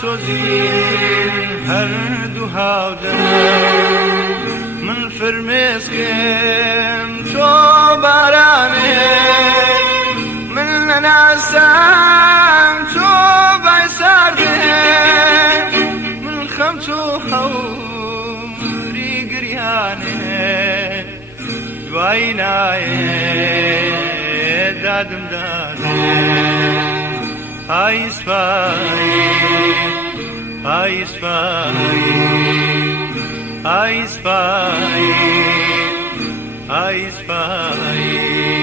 تۆزین هەردوو هاودە من فرمێسکم تۆ بارانێ من نەناسم تۆ بایساردێ من خەم تۆ هەوری گریانێ دوایی نایێ دادم دادێ های سپایی های سپایی های سپایی های سپایی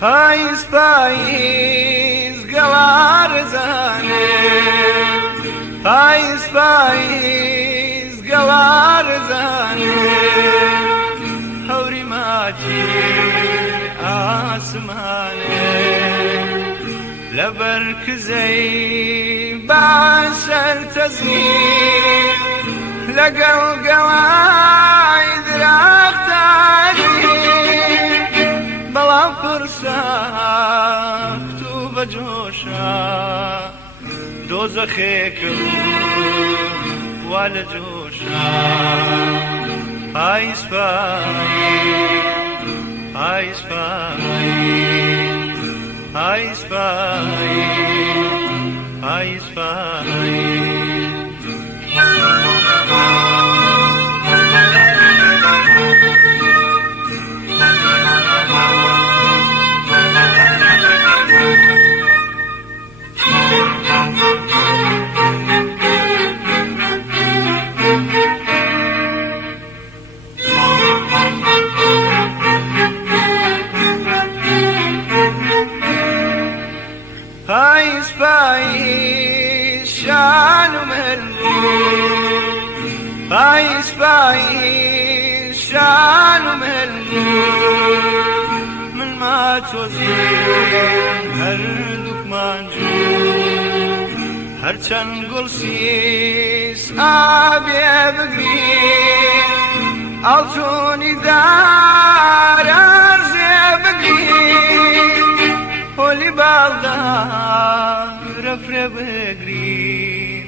پاییز پاییز گەڵار زانێ پاییز پاییز گەڵار زانێ هەوری ماچی ئاسمانێ لەبەر کزەی باشەر تەزین لەگەڵ گەوای دراختانی بەڵام پرسەخت و بەجۆشە دۆزەخێکم وا لە جۆشە های سپایی های سپایی های سپایی های سپایی پاییز پاییز شانم هەلموو پاییز پاییز شانم هەلموو من ما تۆزین هەردووکمان جوو هەرچەند گوڵ سیس ئابێ بگرین ئاڵتوونی دار ئەرزێ بگرین هۆلی باڵدا رەفرە بگرین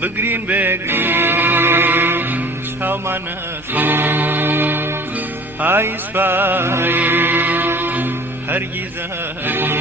بگرین بگرین چاومان نەسوو های سپایی هەرگیز هەرگیز